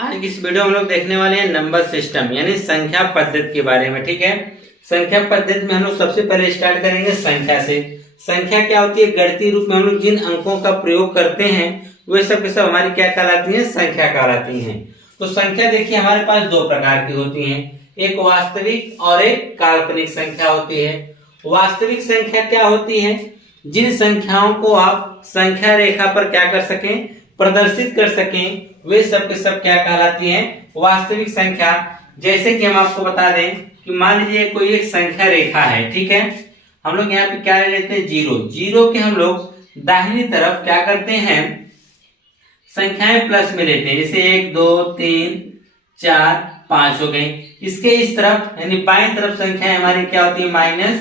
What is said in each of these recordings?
आज की इस वीडियो में हम लोग देखने वाले हैं नंबर सिस्टम यानी संख्या पद्धति के बारे में। ठीक है, संख्या पद्धति में हम लोग सबसे पहले स्टार्ट करेंगे संख्या से। संख्या क्या होती है? गणितीय रूप में हम लोग जिन अंकों का प्रयोग करते हैं वे सब के सब हमारी क्या कहलाती हैं? संख्या कहलाती हैं। तो संख्या देखिए हमारे पास दो प्रकार की होती हैं, एक वास्तविक और एक काल्पनिक संख्या होती है। वास्तविक संख्या क्या होती है? जिन संख्याओं को आप संख्या रेखा पर क्या कर सकें? प्रदर्शित कर सकें, वे सब के सब क्या कहलाती हैं? वास्तविक संख्या। जैसे कि हम आपको बता दें कि मान लीजिए कोई एक संख्या रेखा है, ठीक है, हम लोग यहाँ पे क्या ले लेते हैं? जीरो। जीरो के हम लोग दाहिनी तरफ क्या करते हैं? संख्याएं प्लस में लेते हैं, जैसे 1 2 3 4 5 हो गई। इसके इस तरफ यानी बाएं तरफ संख्याएं हमारी क्या होती है? माइनस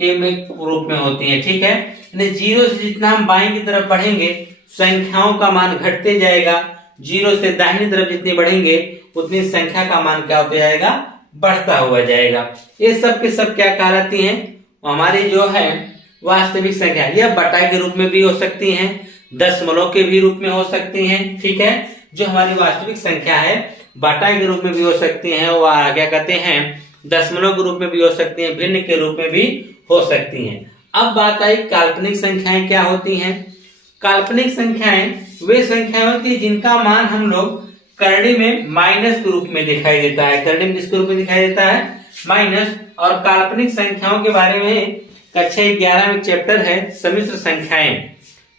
के रूप में होती है। ठीक है, यानी जीरो से जितना हम बाएं की तरफ बढ़ेंगे संख्याओं का मान घटते जाएगा, जीरो से दाहिनी तरफ जितने बढ़ेंगे उतनी संख्या का मान क्या होता जाएगा? बढ़ता हुआ जाएगा। ये सब के सब क्या कहलाती हैं? हमारी जो है वास्तविक संख्या। यह बटा के रूप में भी हो सकती हैं, दशमलव के भी रूप में हो सकती हैं। ठीक है, जो हमारी वास्तविक संख्या है बटा के रूप में भी हो सकती हैं, वह क्या कहते हैं? दशमलव के रूप में भी हो सकती हैं, भिन्न के रूप में भी हो सकती हैं। अब बात आई काल्पनिक संख्याएं क्या होती हैं। काल्पनिक संख्याएं वे संख्याएं होती है जिनका मान हम लोग करड़ी में माइनस के रूप में दिखाई देता है। करड़ी में किसके रूप में दिखाई देता है? माइनस। और काल्पनिक संख्याओं के बारे में कक्षा 11 में चैप्टर है सम्मिश्र संख्याएं,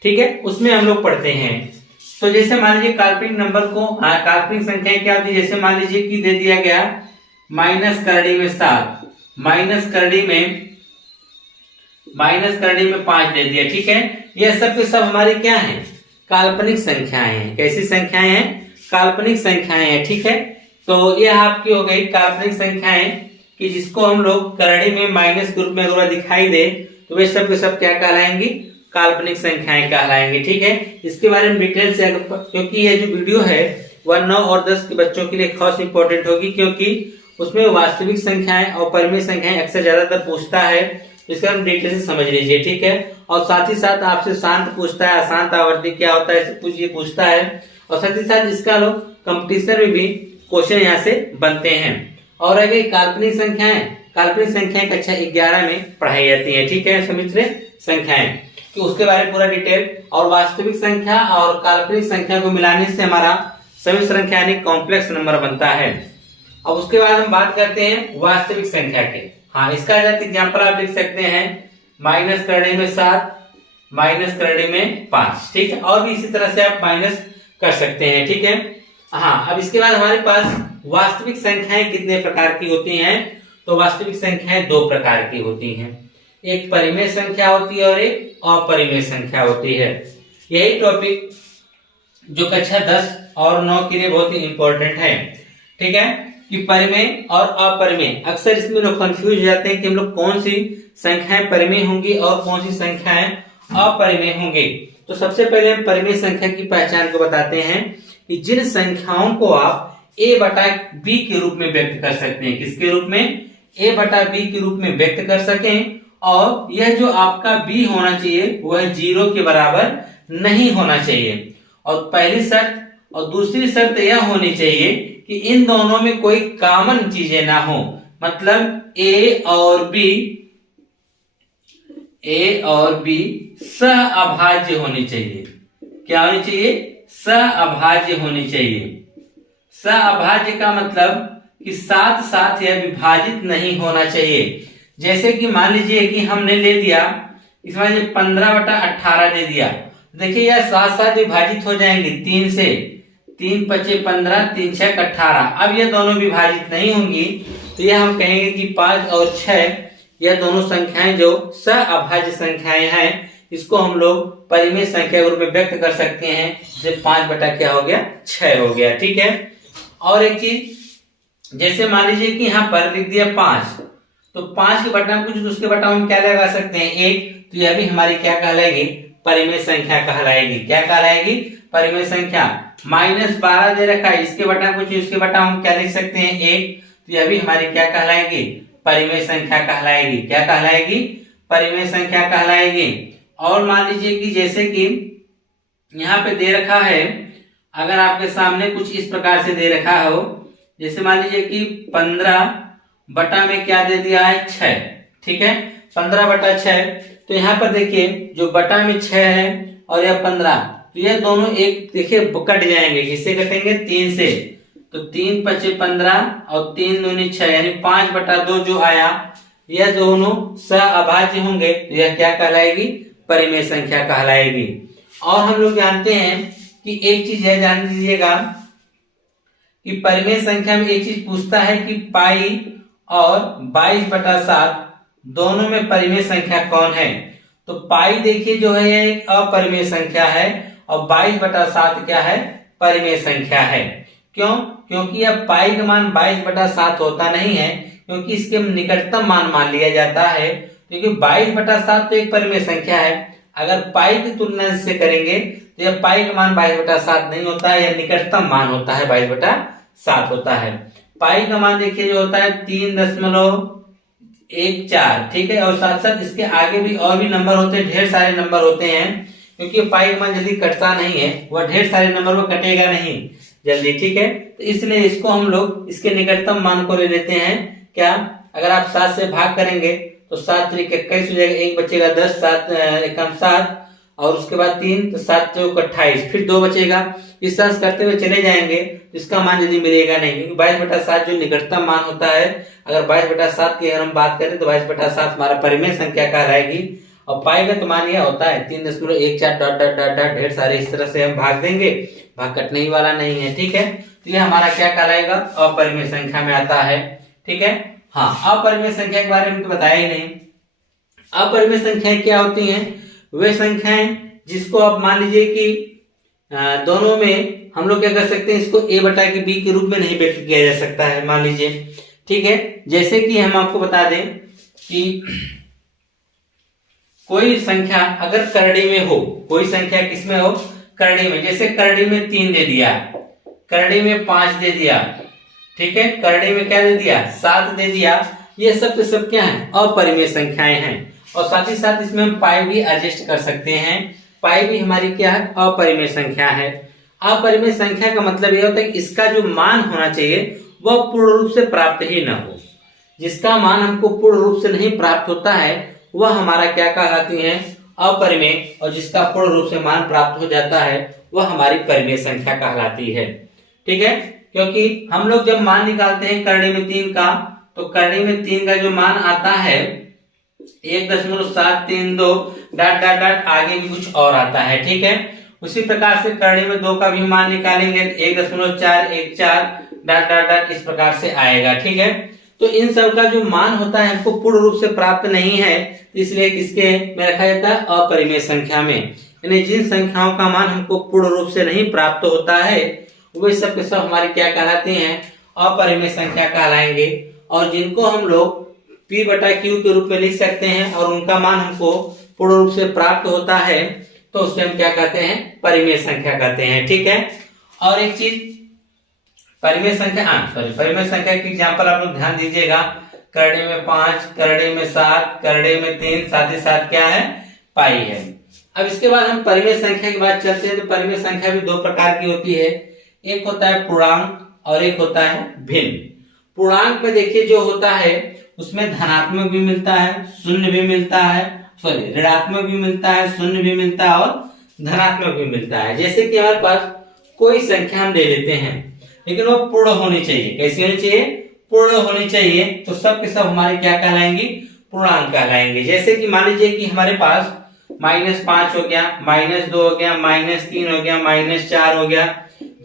ठीक है, उसमें हम लोग पढ़ते हैं। तो जैसे मान लीजिए काल्पनिक नंबर को काल्पनिक संख्याएं क्या होती है? जैसे मान लीजिए कि दे दिया गया माइनस करड़ी में 7, माइनस करड़ी में 5 दे दिया। ठीक है, यह सब के सब हमारी क्या है? काल्पनिक संख्याएं हैं। कैसी संख्याएं हैं? काल्पनिक संख्याएं हैं। ठीक है, तो यह आपकी हो गई काल्पनिक संख्याएं कि जिसको हम लोग करड़ी में माइनस के रूप में अगर दिखाई दे तो वे सब के सब क्या कहलाएंगी? काल्पनिक संख्याएं कहलाएंगी। ठीक है, इसके बारे में डिटेल से क्योंकि यह जो वीडियो है वह 9 और 10 के बच्चों के लिए खास इंपॉर्टेंट होगी, क्योंकि उसमें वास्तविक संख्याएं और परिमेय संख्याएं अक्सर ज्यादातर पूछता है। इसका हम डिटेल से समझ लीजिए। ठीक है, और साथ ही साथ आपसे शांत पूछता है, अशांत आवर्ती क्या होता है ये पूछता है, और साथ ही साथ इसका लोग कंपटीशन में भी क्वेश्चन यहाँ से बनते हैं। और अगर काल्पनिक संख्याएं कक्षा 11 में पढ़ाई जाती है। ठीक है, सम्मिश्र संख्याएं कि उसके बारे में पूरा डिटेल, और वास्तविक संख्या और काल्पनिक संख्या को मिलाने से हमारा सम्मिश्र संख्या यानी कॉम्प्लेक्स नंबर बनता है। अब उसके बाद हम बात करते हैं वास्तविक संख्या के। हाँ, इसका एग्जाम्पल आप लिख सकते हैं माइनस करड़ी में 7, माइनस करड़ी में 5। ठीक है, और भी इसी तरह से आप माइनस कर सकते हैं। ठीक है, हाँ, अब इसके बाद हमारे पास वास्तविक संख्याएं कितने प्रकार की होती हैं? तो वास्तविक संख्याएं दो प्रकार की होती हैं, एक परिमेय संख्या होती है और एक अपरिमेय संख्या होती है। यही टॉपिक जो कक्षा 10 और 9 के लिए बहुत ही इंपॉर्टेंट है। ठीक है, कि परिमेय और अपरिमेय, अक्सर इसमें लोग कंफ्यूज हो जाते हैं कि हम लोग कौन सी संख्याएं परिमेय होंगी और कौन सी संख्याएं अपरिमेय होंगी। तो सबसे पहले हम परिमेय संख्या की पहचान को बताते हैं कि जिन संख्याओं को आप a बटा b के रूप में व्यक्त कर सकते हैं। किसके रूप में? a बटा b के रूप में व्यक्त कर सकें, और यह जो आपका b होना चाहिए वह 0 के बराबर नहीं होना चाहिए। और पहली शर्त, और दूसरी शर्त यह होनी चाहिए कि इन दोनों में कोई कॉमन चीजें ना हो, मतलब a और b सहअभाज्य होनी चाहिए। क्या होनी चाहिए? सहअभाज्य होनी चाहिए। सहअभाज्य का मतलब कि साथ साथ यह विभाजित नहीं होना चाहिए। जैसे कि मान लीजिए कि हमने ले दिया इसमें 15/18 दे दिया, देखिए यह साथ साथ विभाजित हो जाएंगे 3 से, 3 5 15, 3 6 18। अब यह दोनों विभाजित नहीं होंगी, तो यह हम कहेंगे कि 5 और 6 यह दोनों संख्याएं जो सहअभाज्य संख्याएं हैं, इसको हम लोग परिमेय संख्या के रूप में व्यक्त कर सकते हैं। जैसे 5 बटा क्या हो गया? 6 हो गया। ठीक है, और एक चीज, जैसे मान लीजिए कि यहाँ पर लिख दिया 5, तो 5 के बटा कुछ दूसरे बटा हम क्या लगा सकते हैं? 1, तो यह भी हमारी क्या कहलाएगी? परिमेय संख्या कहलाएगी। क्या कहलाएगी? परिमेय संख्या। -12 दे रखा है, इसके बटा कुछ इसके बटा हम क्या लिख सकते हैं? 1, तो यह भी हमारी क्या कहलाएगी? परिमेय संख्या कहलाएगी। क्या कहलाएगी? परिमेय संख्या कहलाएगी। और मान लीजिए कि जैसे कि यहाँ पे दे रखा है अगर आपके सामने कुछ इस प्रकार से दे रखा हो, जैसे मान लीजिए कि 15 बटा में क्या दे दिया है 6, ठीक है 15 बटा 6। तो यहाँ पर देखिए जो बटा में 6 है और यह 15, तो यह दोनों एक देखिए कट जाएंगे, किससे कटेंगे 3 से। तो 3 पचे 15 और 3 दूनी 6, यानी 5 बटा 2 जो आया, यह दोनों सहअभाज्य होंगे, तो यह क्या कहलाएगी, परिमेय संख्या कहलाएगी। और हम लोग जानते हैं कि एक चीज है, जान लीजिएगा कि परिमेय संख्या में एक चीज पूछता है कि पाई और 22 बटा 7 दोनों में परिमेय संख्या कौन है। तो पाई देखिए जो है यह एक अपरिमेय संख्या है और 22 बटा 7 क्या है, परिमेय संख्या है। क्यों? क्योंकि अब पाई का मान 22 बटा 7 होता नहीं है, क्योंकि इसके निकटतम मान लिया जाता है, क्योंकि 22 बटा 7 तो एक परिमेय संख्या है। अगर पाई की तुलना से करेंगे तो यह पाई का मान 22 बटा 7 नहीं होता है, यह निकटतम मान होता है 22 बटा 7 होता है। पाई का मान देखिए जो होता है 3.14, ठीक है। और साथ साथ इसके आगे भी और भी नंबर होते हैं, ढेर सारे नंबर होते हैं, क्योंकि पाई का मान जल्दी कटता नहीं है, वह ढेर सारे नंबर वो कटेगा नहीं जल्दी, ठीक है। तो इसलिए इसको हम लोग इसके निकटतम मान को ले लेते हैं। क्या? अगर आप 7 से भाग करेंगे तो 7 3 21 हो जाएगा, एक बचेगा 10, 7 एकम 7 और उसके बाद 3, तो 7 चौक 28, फिर 2 बचेगा। इस तरह करते हुए चले जाएंगे, इसका मान जल्दी मिलेगा नहीं, क्योंकि 22 बटा 7 जो निकटतम मान होता है, अगर 22 बटा 7 की अगर हम बात करें तो 22 बटा 7 हमारा परिमेय संख्या कहलाएगी। और पाई का तो मान यह होता है 3.14 डॉट डॉट डॉट डॉट ढेर सारे, इस तरह से हम भाग देंगे, भाग कटने ही वाला नहीं है, ठीक है। तो ये हमारा क्या कहलाएगा, अपरिमेय संख्या में आता है, ठीक है। हाँ, अपरिमेय संख्या के बारे में तो बताया ही नहीं। अपरिमेय संख्याएं क्या होती हैं? वे संख्याएं जिसको आप मान लीजिए कि दोनों में हम लोग क्या कर सकते हैं, इसको a बटा के b के रूप में नहीं व्यक्त किया जा सकता है, मान लीजिए, ठीक है। जैसे कि हम आपको बता दें कि कोई संख्या अगर करड़ी में हो, कोई संख्या किसमें हो, करड़ी में, जैसे करड़ी में 3 दे दिया, करड़ी में 5 दे दिया, ठीक है, करड़ी में क्या दे दिया, 7 दे दिया, ये सब के सब क्या है, अपरिमेय संख्याएं हैं। और साथ ही साथ इसमें हम पाई भी एडजस्ट कर सकते हैं, पाई भी हमारी क्या है, अपरिमेय संख्या है। अपरिमेय संख्या का मतलब यह होता है कि इसका जो मान होना चाहिए वह पूर्ण रूप से प्राप्त ही ना हो। जिसका मान हमको पूर्ण रूप से नहीं प्राप्त होता है वह हमारा क्या कहलाती है, अपरिमेय, और जिसका पूर्ण रूप से मान प्राप्त हो जाता है वह हमारी परिमेय संख्या कहलाती है, ठीक है। क्योंकि हम लोग जब मान निकालते हैं करड़ी में 3 का, तो करड़ी में 3 का जो मान आता है 1.732 डॉट डॉट डॉट, आगे भी कुछ और आता है, ठीक है। उसी प्रकार से करड़ी में 2 का भी मान निकालेंगे 1.414 डॉट डॉट डॉट, इस प्रकार से आएगा, ठीक है। तो इन सब का जो मान होता है हमको पूर्ण रूप से प्राप्त नहीं है, इसलिए किसके में रखा जाता है, अपरिमेय संख्या में। यानी जिन संख्याओं का मान हमको पूर्ण रूप से नहीं प्राप्त होता है वे सब के सब हमारी क्या कहलाते हैं, अपरिमेय संख्या कहलाएंगे। और जिनको हम लोग p बटा q के रूप में लिख सकते हैं और उनका मान हमको पूर्ण रूप से प्राप्त होता है, तो उसे हम क्या कहते हैं, परिमेय संख्या कहते हैं, ठीक है। और एक चीज, परिमेय संख्या, परिमेय संख्या की एग्जांपल आप लोग ध्यान दीजिएगा, करड़ी में 5, करड़ी में 7, करड़ी में 3, साथ ही साथ क्या है, पाई है। अब इसके बाद हम परिमेय संख्या की बात चलते हैं। तो परिमेय संख्या भी 2 प्रकार की होती है, एक होता है पूर्णांक और एक होता है भिन्न। पूर्णांक पे देखिए जो होता है उसमें धनात्मक भी मिलता है, शून्य भी मिलता है, सॉरी ऋणात्मक भी मिलता है, शून्य भी मिलता है और धनात्मक भी मिलता है। जैसे कि हमारे पास कोई संख्या हम ले लेते हैं, लेकिन वो पूर्ण होनी चाहिए, कैसी होनी चाहिए, पूर्ण होनी चाहिए, तो सब के सब हमारे क्या कहलाएंगे, पूर्णांक कहलाएंगे। जैसे कि मान लीजिए कि हमारे पास -5 हो गया, -2 हो गया, -3 हो गया, -4 हो गया,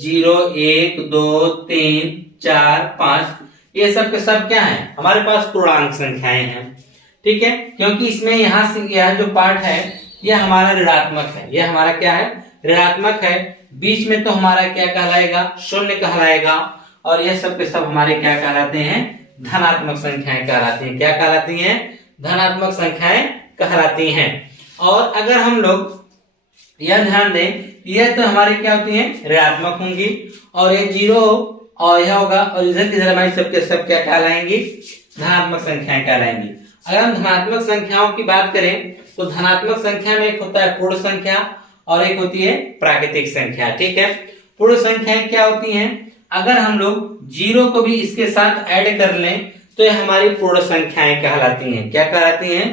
0 1 2 3 4 5, ये सब के सब क्या है, हमारे पास पूर्णांक संख्याएं हैं, ठीक है। क्योंकि इसमें यहाँ से यह जो पार्ट है यह हमारा ऋणात्मक है, यह हमारा क्या है, ऋणात्मक है। बीच में तो हमारा क्या कहलाएगा, शून्य कहलाएगा। और यह सब के सब हमारे क्या कहलाते हैं, धनात्मक संख्याएं कहलाती हैं। क्या कहलाती हैं, धनात्मक संख्याएं कहलाती हैं। और अगर हम लोग यह ध्यान दें, यह तो हमारी क्या होती हैं, ऋणात्मक होंगी, और ये 0 और यह होगा, और इधर की हमारी सबके सब क्या कहलाएंगी, धनात्मक संख्याएं कहलाएंगी। अगर हम धनात्मक संख्याओं की बात करें तो धनात्मक संख्या में एक होता है पूर्ण संख्या और एक होती है प्राकृतिक संख्या, ठीक है। पूर्ण संख्याएं क्या होती हैं? अगर हम लोग जीरो को भी इसके साथ ऐड कर लें तो ये हमारी पूर्ण संख्याएं कहलाती हैं। क्या कहलाती हैं?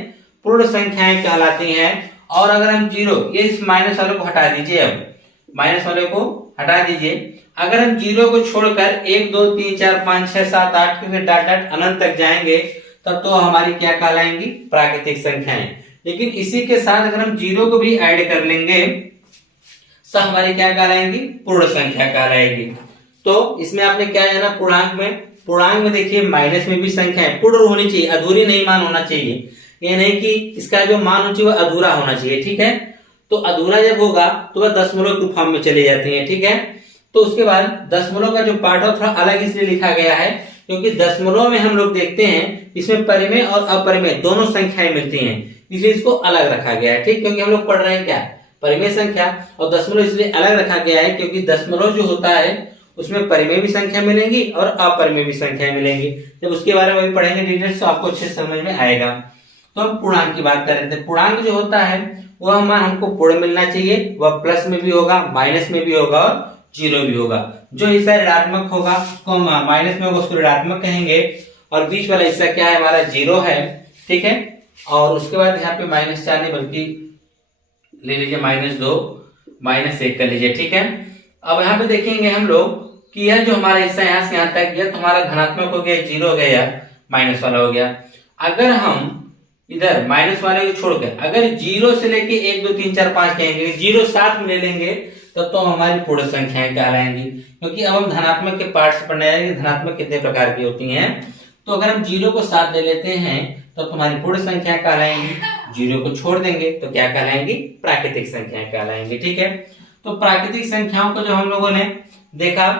पूर्ण संख्याएं कहलाती हैं। और अगर हम जीरो, ये इस माइनस वाले को हटा दीजिए, अब माइनस वाले को हटा दीजिए। अगर हम जीरो को छोड़कर 1 2 3 4 5 6 7 8 के फिर डॉट डॉट अनंत तक जाएंगे तब तो हमारी क्या कहलाएंगी? प्राकृतिक संख्याएं। लेकिन इसी के साथ अगर हम जीरो को भी ऐड कर लेंगे तो हमारी क्या कहलाएंगी? पूर्ण संख्या कहलाएगी। तो इसमें आपने क्या जाना? पूर्णांक में देखिए माइनस में भी संख्या है, पूर्ण होनी चाहिए, अधूरी नहीं मान होना चाहिए। ये नहीं कि इसका जो मान होना चाहिए वो अधूरा होना चाहिए, ठीक है। तो अधूरा जब होगा तो वह दशमलव की फॉर्म में चली जाती है, ठीक है। तो उसके बाद दशमलव का जो पार्ट है थोड़ा अलग इसलिए लिखा गया है क्योंकि दशमलव में हम लोग देखते हैं इसमें परिमेय और अपरिमेय दोनों संख्याएं मिलती हैं, इसलिए इसको अलग रखा गया है, ठीक। क्योंकि हम लोग पढ़ रहे हैं क्या? परिमेय संख्या। और दशमलव इसलिए अलग रखा गया है क्योंकि दशमलव जो होता है उसमें परिमेय भी संख्या मिलेंगी और अपरिमेय भी संख्या मिलेंगी। जब उसके बारे में भी पढ़ेंगे डिटेल्स तो आपको अच्छे समझ में आएगा। तो हम पूर्णांक की बात कर रहे थे। पूर्णांक जो होता है वह मान हमको पूर्ण मिलना चाहिए, वह प्लस में भी होगा, माइनस में भी होगा और जीरो भी होगा। जो हिस्सा ऋणात्मक होगा उसको माइनस में होगा उसको ऋणात्मक कहेंगे और बीच वाला हिस्सा क्या है? हमारा जीरो है, ठीक है। और उसके बाद यहाँ पे -4 नहीं बल्कि ले लीजिए -2 -1 कर लीजिए, ठीक है। अब यहाँ पे देखेंगे हम लोग कि यह जो हमारा हिस्सा यहाँ से यहाँ तक यह तुम्हारा धनात्मक हो गया, जीरो हो गया या माइनस वाला हो गया। अगर हम इधर माइनस वाले को छोड़कर अगर जीरो से लेके 1 2 3 4 5 कहेंगे, जीरो साथ में ले लेंगे तब तो हमारी पूर्ण संख्याएं कहलाएंगी। क्योंकि अब हम धनात्मक के पार्ट से पढ़ने आएंगे धनात्मक कितने प्रकार की होती हैं। तो अगर हम जीरो को साथ ले लेते हैं तो तुम्हारी पूर्ण संख्या कहलाएंगी, जीरो को छोड़ देंगे तो क्या कहलाएंगी? प्राकृतिक संख्याएं कहलाएंगी, ठीक है। तो प्राकृतिक संख्याओं को जो हम लोगों ने देखा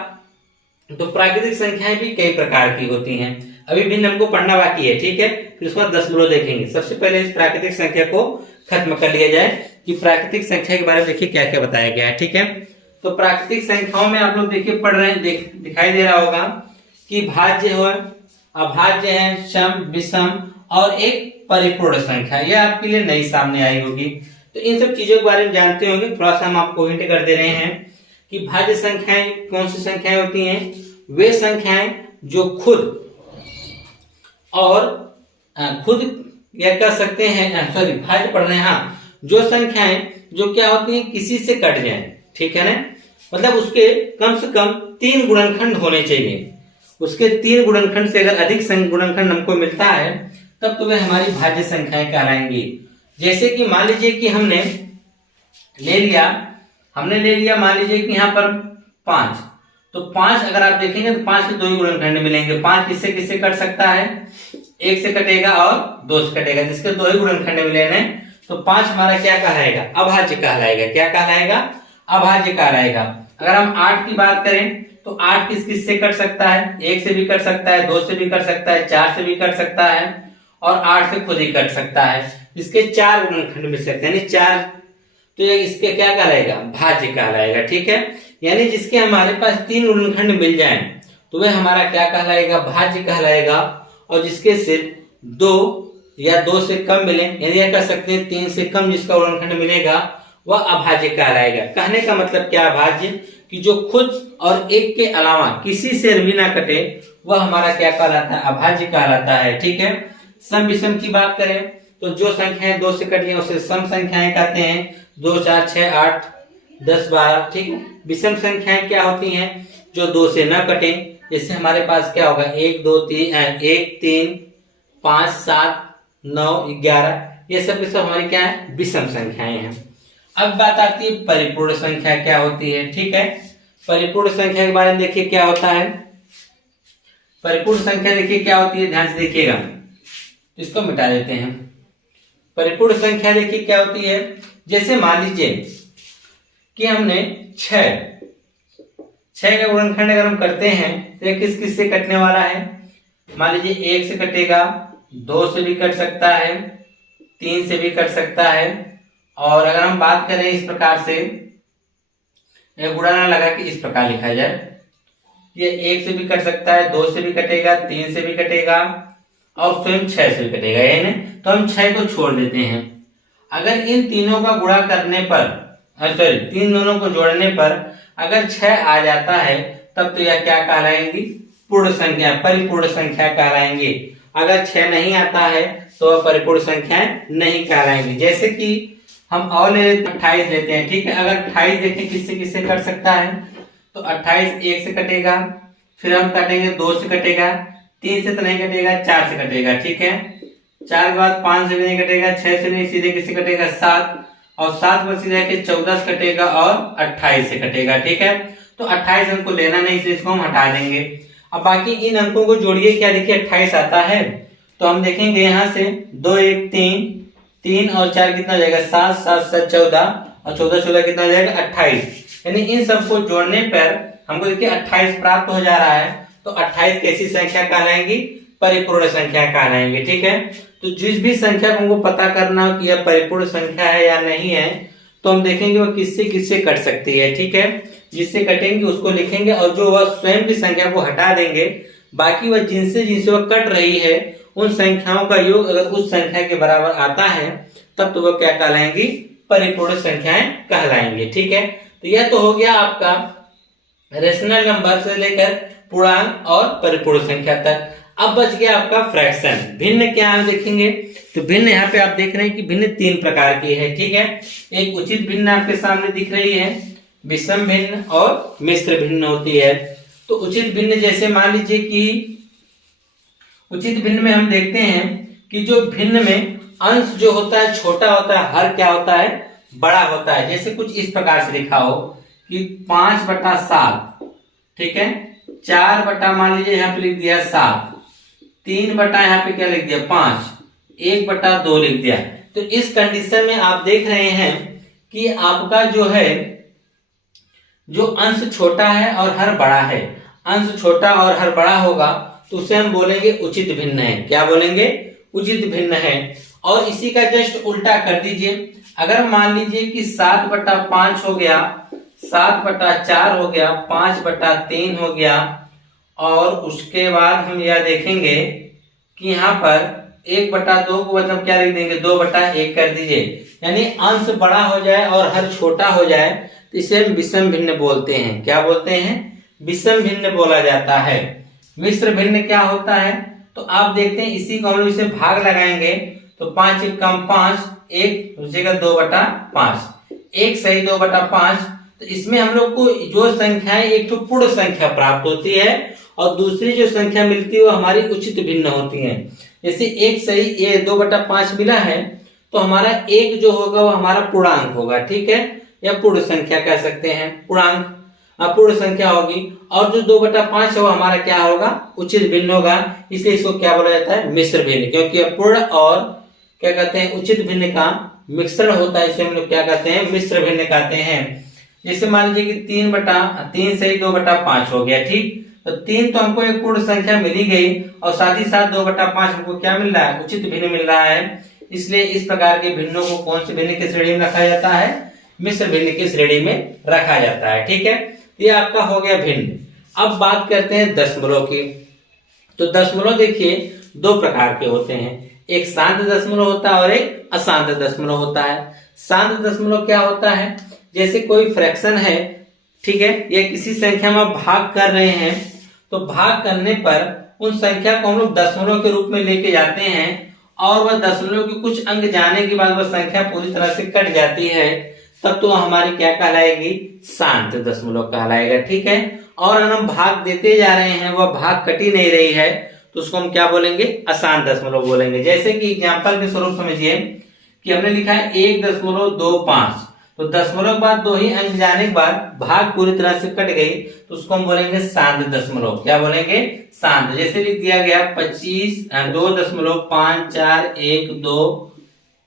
तो प्राकृतिक संख्याएं भी कई प्रकार की होती हैं। अभी भी हमको पढ़ना बाकी है, ठीक है। फिर उसके बाद दशमलव देखेंगे। सबसे पहले इस प्राकृतिक संख्या को खत्म कर लिया जाए कि प्राकृतिक संख्या के बारे में देखिए क्या क्या बताया गया है, ठीक है। तो प्राकृतिक संख्याओं में आप लोग देखिए पढ़ रहे हैं, दिखाई दे रहा होगा कि भाज्य हो, अभाज्य है, सम, विषम और एक परिपूर्ण संख्या। यह आपके लिए नई सामने आई होगी। तो इन सब चीजों के बारे में जानते होंगे। थोड़ा सा हम आपको हिंट कर दे रहे हैं कि भाज्य संख्याएं कौन सी संख्याएं होती हैं? वे संख्याएं जो खुद या कह सकते हैं सॉरी भाज्य पढ़ रहे हैं, हाँ, जो संख्याएं जो क्या होती हैं किसी से कट जाएं, ठीक है ना। मतलब उसके कम से कम 3 गुणनखंड होने चाहिए। उसके 3 गुणनखंड से अगर अधिक गुणनखंड हमको मिलता है तब तो वे हमारी भाज्य संख्याएं कहलाएंगी। जैसे कि मान लीजिए कि हमने ले लिया मान लीजिए कि यहाँ पर 5, तो 5 अगर आप देखेंगे तो 5 के 2 ही गुणनखंड मिलेंगे। 5 किससे किससे कट सकता है? 1 से कटेगा और 2 से कटेगा, जिसके 2 ही गुणनखंड मिले हैं। तो 5 हमारा क्या कहलाएगा? अभाज्य कहलाएगा। क्या कहलाएगा? अभाज्य कहलाएगा। अगर हम 8 की बात करें तो 8 किस किस से कट सकता है? 1 से भी कट सकता है, 2 से भी कट सकता है, 4 से भी कट सकता है और 8 से खुद ही कट सकता है। इसके 4 गुणनखंड मिल सकते हैं, यानी 4, तो ये इसके क्या कहलाएगा? भाज्य कहलाएगा, ठीक है। यानी जिसके हमारे पास 3 गुणनखंड मिल जाएं तो वह हमारा क्या कहलाएगा? भाज्य कहलाएगा। और जिसके सिर्फ 2 या 2 से कम मिले, यानी यह कह सकते हैं 3 से कम जिसका गुणनखंड मिलेगा वह अभाज्य कहलाएगा। कहने का मतलब क्या? अभाज्य कि जो खुद और एक के अलावा किसी से भी ना कटे वह हमारा क्या कहलाता है? अभाज्य कहलाता है, ठीक है। सम विषम की बात करें तो जो संख्याएं 2 से कटी हैं उसे सम संख्याएं कहते हैं। 2 4 6 8 10 12, ठीक है। विषम संख्याएं क्या होती हैं? जो 2 से न कटे। जैसे हमारे पास क्या होगा? 1 2 3 5 7 9 11, ये सब के सब हमारी क्या है? विषम संख्याएं हैं। अब बात आती है परिपूर्ण संख्या क्या होती है, ठीक है। परिपूर्ण संख्या के बारे में देखिए क्या होता है। परिपूर्ण संख्या देखिए क्या होती है, ध्यान से देखिएगा। इसको मिटा देते हैं। परिपूर्ण संख्या देखिए क्या होती है। जैसे मान लीजिए कि हमने 6 का गुणनखंड अगर हम करते हैं तो ये किस किस से कटने वाला है? मान लीजिए 1 से कटेगा, 2 से भी कट सकता है, 3 से भी कट सकता है। और अगर हम बात करें इस प्रकार से, गुणा ना लगा कि इस प्रकार लिखा जाए, ये 1 से भी कट सकता है, 2 से भी कटेगा, 3 से भी कटेगा और स्वयं 6 से भी कटेगा, यानी तो हम 6 को छोड़ देते हैं। अगर इन तीनों का गुणा करने पर 3 दोनों को जोड़ने पर अगर 6 आ जाता है तब तो यह क्या कहलाएंगी, पूर्ण संख्या, परिपूर्ण संख्या कहलाएंगे। अगर 6 नहीं आता है तो वह परिपूर्ण संख्याएं नहीं कहलाएंगी। जैसे कि हम और 28 लेते हैं, ठीक है। अगर 28 देखें किससे किससे कट सकता है, तो 28 1 से कटेगा, फिर हम काटेंगे 2 से कटेगा, 3 से तो नहीं कटेगा, 4 से कटेगा, ठीक है। 4 के बाद 5 से भी नहीं कटेगा, 6 से नहीं, सीधे किससे कटेगा 7, और 7 पर सीधे के 14 से कटेगा और 28 से कटेगा, ठीक है। तो 28 हमको लेना नहीं, इसलिए इसको हम हटा देंगे। अब बाकी इन अंकों को जोड़िए, क्या देखिए 28 आता है, तो हम देखेंगे यहाँ से 2 1 3, 3 और 4 कितना हो जाएगा 7, 7 7 14, और 14 14 कितना हो जाएगा 28। यानी इन सबको जोड़ने पर हमको देखिए 28 प्राप्त हो जा रहा है। तो 28 कैसी संख्या कहलाएंगी, परिपूर्ण संख्या कहलाएंगे, ठीक है। तो जिस भी संख्या को हमको पता करना हो कि यह परिपूर्ण संख्या है या नहीं है, तो हम देखेंगे वह किससे किससे कट सकती है, ठीक है। जिससे कटेंगे उसको लिखेंगे, और जो वह स्वयं की संख्या को हटा देंगे, बाकी वह जिनसे जिनसे वह कट रही है उन संख्याओं का योग अगर उस संख्या के बराबर आता है तब तो वह क्या कहलाएंगी, परिपूर्ण संख्याएं कहलाएंगे, ठीक है। तो यह तो हो गया आपका रेशनल नंबर से लेकर पूर्णांक और परिपूर्ण संख्या तक। अब बच गया आपका फ्रैक्शन। भिन्न क्या है देखेंगे, तो भिन्न यहाँ पे आप देख रहे हैं कि भिन्न 3 प्रकार की है, ठीक है। एक उचित भिन्न आपके सामने दिख रही है, विषम भिन्न और मिश्र भिन्न होती है। तो उचित भिन्न जैसे मान लीजिए कि उचित भिन्न में हम देखते हैं कि जो भिन्न में अंश जो होता है छोटा होता है, हर क्या होता है, बड़ा होता है। जैसे कुछ इस प्रकार से लिखा हो कि 5/7, ठीक है, 4 मान लीजिए यहाँ पे लिख दिया 7, 3 यहाँ पे क्या लिख दिया 5, 1/2 लिख दिया। तो इस कंडीशन में आप देख रहे हैं कि आपका जो है, जो अंश छोटा है और हर बड़ा है, अंश छोटा और हर बड़ा होगा तो उसे हम बोलेंगे उचित भिन्न है। क्या बोलेंगे, उचित भिन्न है। और इसी का जस्ट उल्टा कर दीजिए, अगर मान लीजिए कि 7/5 हो गया, 7/4 हो गया, 5/3 हो गया, और उसके बाद हम यह देखेंगे कि यहाँ पर 1/2 को मतलब क्या लिख देंगे, 2/1 कर दीजिए। यानी अंश बड़ा हो जाए और हर छोटा हो जाए तो इसे हम विषम भिन्न बोलते हैं। क्या बोलते हैं, विषम भिन्न बोला जाता है। मिश्र भिन्न क्या होता है, तो आप देखते हैं इसी को हम लोग इसे भाग लगाएंगे तो 5 × 5, 1 हो जाएगा 2/5, 1 सही 2/5। तो इसमें हम लोग को जो संख्या है एक तो पूर्ण संख्या प्राप्त होती है और दूसरी जो संख्या मिलती है वो हमारी उचित भिन्न होती है। जैसे 1 सही ये 2/5 मिला है तो हमारा 1 जो होगा वो हमारा पूर्णांक होगा, ठीक है, या पूर्ण संख्या कह सकते हैं, पूर्णांक अपूर्ण संख्या होगी। और जो 2/5 है वो हमारा क्या होगा, उचित भिन्न होगा। इसलिए इसको क्या बोला जाता है, मिश्र भिन्न, क्योंकि अपूर्ण और क्या कहते हैं उचित भिन्न का मिश्रण होता है, इसे हम लोग क्या कहते हैं, मिश्र भिन्न कहते हैं। जैसे मान लीजिए कि 3 सही 2/5 हो गया, ठीक। तो 3 तो हमको एक पूर्ण संख्या मिली गई और साथ ही साथ 2/5 हमको क्या मिल रहा है, उचित भिन्न मिल रहा है। इसलिए इस प्रकार के भिन्नों को कौन से भिन्न की श्रेणी में रखा जाता है, मिश्र भिन्न की श्रेणी में रखा जाता है, ठीक है। ये आपका हो गया भिन्न। अब बात करते हैं दशमलव की। तो दशमलव देखिए 2 प्रकार के होते हैं, एक शांत दशमलव होता है और एक अशांत दशमलव होता है। शांत दशमलव क्या होता है, जैसे कोई फ्रैक्शन है, ठीक है, या किसी संख्या में भाग कर रहे हैं तो भाग करने पर उन संख्या को हम लोग दशमलव के रूप में लेके जाते हैं और वह दशमलव के कुछ अंक जाने के बाद वह संख्या पूरी तरह से कट जाती है, तब तो हमारी क्या कहलाएगी, शांत दशमलव कहलाएगा, ठीक है। और अगर हम भाग देते जा रहे हैं वह भाग कटी नहीं रही है तो उसको हम क्या बोलेंगे, अशांत दशमलव बोलेंगे। जैसे कि एग्जांपल के स्वरूप समझिए कि हमने लिखा है 1.25, तो दशमलव के बाद 2 ही अंक जाने के बाद भाग पूरी तरह से कट गई तो उसको हम बोलेंगे शांत दशमलव। क्या बोलेंगे, शांत। जैसे लिख दिया गया 2.5412,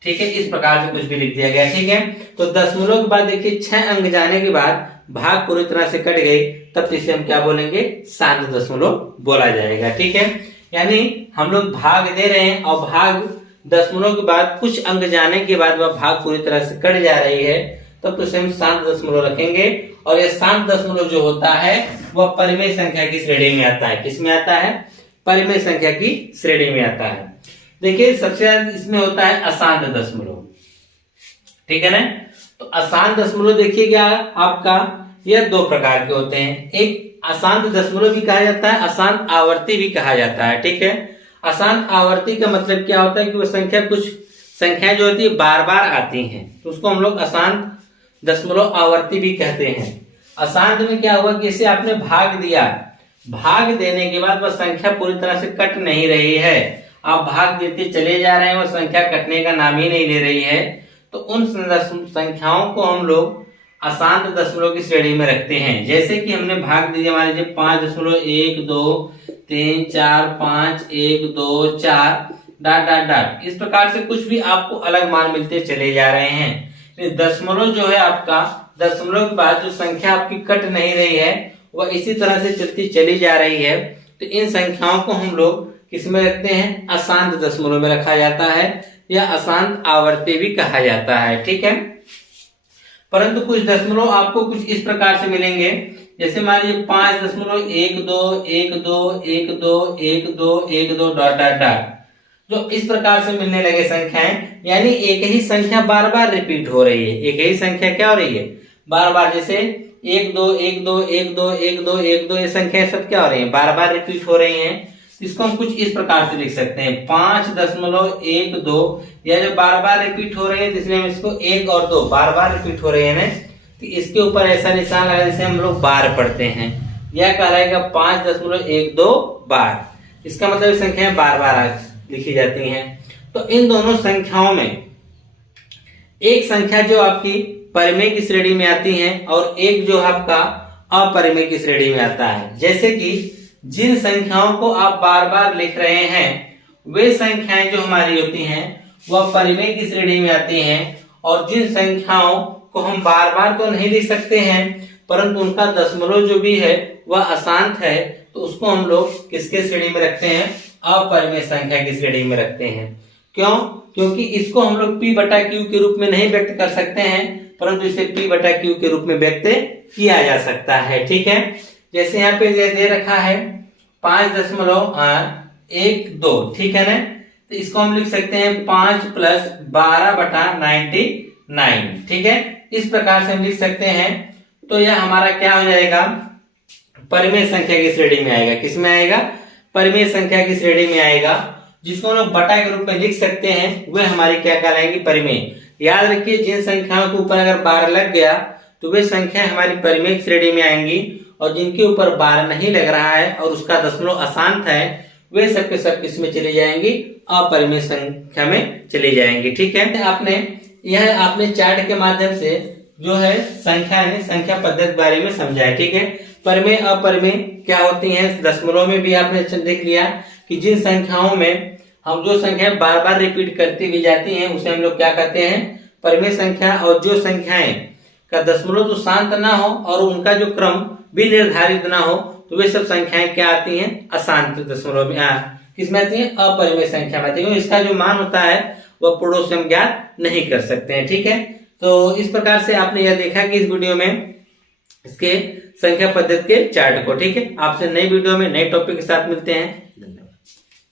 ठीक है, इस प्रकार से कुछ भी लिख दिया गया, ठीक है। तो दशमलव के बाद देखिए 6 अंक जाने के बाद भाग पूरी तरह से कट गई, तब इसे हम क्या बोलेंगे, शांत दशमलव बोला जाएगा, ठीक है। यानी हम लोग भाग दे रहे हैं और भाग दशमलव के बाद कुछ अंक जाने के बाद वह भाग पूरी तरह से कट जा रही है, तब तो इसे हम शांत दशमलव रखेंगे। और यह शांत दशमलव जो होता है वह परिमेय संख्या की श्रेणी में आता है। किसमें आता है, परिमेय संख्या की श्रेणी में आता है। देखिए सबसे ज्यादा इसमें होता है अशांत दशमलव, ठीक है ना। तो अशांत दशमलव देखिए क्या आपका यह दो प्रकार के होते हैं। एक अशांत दशमलव भी कहा जाता है, अशांत आवर्ती भी कहा जाता है। ठीक है, अशांत आवर्ती का मतलब क्या होता है कि वो संख्या, कुछ संख्याएं जो होती है बार बार आती हैं, तो उसको हम लोग अशांत दशमलव आवर्ती भी कहते हैं। अशांत में क्या हुआ कि इसे आपने भाग दिया, भाग देने के बाद वह संख्या पूरी तरह से कट नहीं रही है, आप भाग देते चले जा रहे हैं, वह संख्या कटने का नाम ही नहीं ले रही है, तो उन संख्याओं को हम लोग अशांत दशमलव की श्रेणी में रखते हैं। जैसे कि हमने भाग दिया, मान लीजिए 5.12345 डॉट डॉट डॉट, इस प्रकार से कुछ भी आपको अलग मान मिलते चले जा रहे हैं। दशमलव जो है आपका, दशमलव के बाद जो संख्या आपकी कट नहीं रही है वह इसी तरह से चलती चली जा रही है, तो इन संख्याओं को हम लोग किसमें रखते हैं, अशांत दशमलव में रखा जाता है, या अशांत आवर्ती भी कहा जाता है। ठीक है, परंतु कुछ दशमलव आपको कुछ इस प्रकार से मिलेंगे, जैसे मान लीजिए 5.1212121212 डॉट डॉट डॉट, जो इस प्रकार से मिलने लगे संख्याएं, यानी एक ही संख्या बार बार रिपीट हो रही है, एक ही संख्या क्या हो रही है बार बार, जैसे 1 2 1 2 1 2 1 2 1 2, ये संख्याएं सब क्या हो रही है बार बार रिपीट हो रही हैं। इसको हम कुछ इस प्रकार से लिख सकते हैं 5.12, यह जो बार बार रिपीट हो रही है, इसलिए हम इसको 1 और 2 बार बार रिपीट हो रहे हैं ना, तो इसके ऊपर ऐसा निशान लगा जिसे हम लोग बार पढ़ते हैं, यह कहलाएगा 5.12 बार। इसका मतलब संख्याएं बार बार लिखी जाती हैं। तो इन दोनों संख्याओं में एक संख्या जो आपकी परिमेय की श्रेणी में आती है और एक जो आपका अपरिमेय की श्रेणी में आता है। जैसे कि जिन संख्याओं को आप बार बार लिख रहे हैं वे संख्याएं जो हमारी होती हैं वह परिमेय की श्रेणी में आती हैं, और जिन संख्याओं को हम बार बार तो नहीं लिख सकते हैं परंतु उनका दशमलव जो भी है वह अशांत है, तो उसको हम लोग किसके श्रेणी में रखते हैं, अपरिमेय संख्या की श्रेणी में रखते हैं। क्यों? क्योंकि इसको हम लोग p बटा q के रूप में नहीं व्यक्त कर सकते हैं, परंतु इसे p बटा q के रूप में व्यक्त किया जा सकता है। ठीक है, जैसे यहाँ पे दे रखा है 5.12, ठीक है ना, तो इसको हम लिख सकते हैं 5 + 12/99। ठीक है, इस प्रकार से हम लिख सकते हैं। तो यह हमारा क्या हो जाएगा, परिमेय संख्या की श्रेणी में आएगा। किसमें आएगा, परिमेय संख्या की श्रेणी में आएगा। जिसको हम लोग बटा के रूप में लिख सकते हैं वे हमारी क्या कहलाएंगी, परिमेय। याद रखिए, जिन संख्याओं के ऊपर अगर बार लग गया तो वे संख्या हमारी परिमेय श्रेणी में आएंगी, और जिनके ऊपर बार नहीं लग रहा है और उसका दशमलव अशांत है वे सब के सब किसमें चली जाएंगी, अपरिमेय संख्या में चली जाएंगी। ठीक है, आपने चार्ट के माध्यम से जो है संख्या पद्धति बारे में समझा है। ठीक है, परिमेय अपरिमेय क्या होती हैं, दशमलव में भी आपने देख लिया कि जिन संख्याओं में हम जो संख्याएं बार बार रिपीट करती हुई जाती हैं उसे हम लोग क्या कहते हैं, परिमेय संख्या। और जो संख्याएं का दशमलव तो शांत ना हो और उनका जो क्रम भी निर्धारित ना हो तो वे सब संख्याएं क्या आती हैं, अशांत दशमलव में किसमें आती हैं, अपरिमेय संख्या में आती है। इसका जो मान होता है वह पूर्णों से हम ज्ञात नहीं कर सकते हैं। ठीक है, तो इस प्रकार से आपने यह देखा कि इस वीडियो में इसके संख्या पद्धति के चार्ट को। ठीक है, आपसे नई वीडियो में नए टॉपिक के साथ मिलते हैं। धन्यवाद।